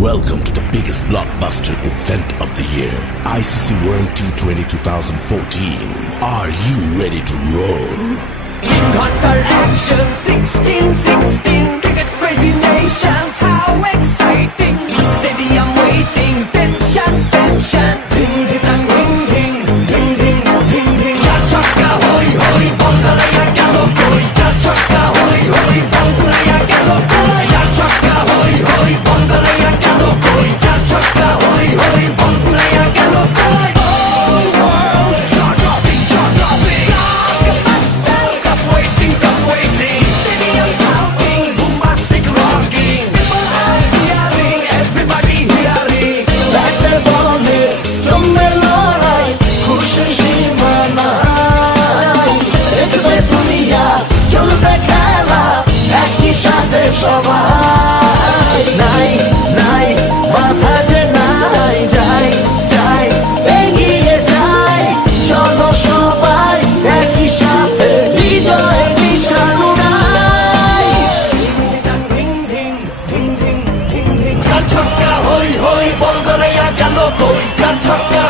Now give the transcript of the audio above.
Welcome to the biggest blockbuster event of the year, ICC World T20 2014. Are you ready to roll? Hunter action 16-16, cricket crazy nations, how exciting! Stadium waiting, tension, tension. Ding ding dang, ding ding, ding ding, ding ding. Ja chakka hoi hoi, Bangalaya gelo koi. Ja chakka hoi hoi, Bangalaya gelo koi. Ja chakka hoi hoi, Bangalaya gelo koi. Ja chakka hoi hoi, Bangalaya gelo koi. Oh world, jaw dropping, jaw dropping. Blockbuster, cup waiting, cup waiting. Stadium shouting, bombastic rocking. People are cheering, everybody hearing. ব্যাটের বলে জমবে লড়াই, খুশির সীমা নাই। দেখবে দুনিয়া, চলবে খেলা, একই সাথে সবাই। নাই নাই মাথা যে নাই, যাই যাই এগিয়ে যাই। চলো সবাই একই সাথে, বিজয়ের নিশান উড়াই। Ding ding, ding ding, ding ding. Ja chakka hoi hoi, Bangalaya gelo koi. Ja chakka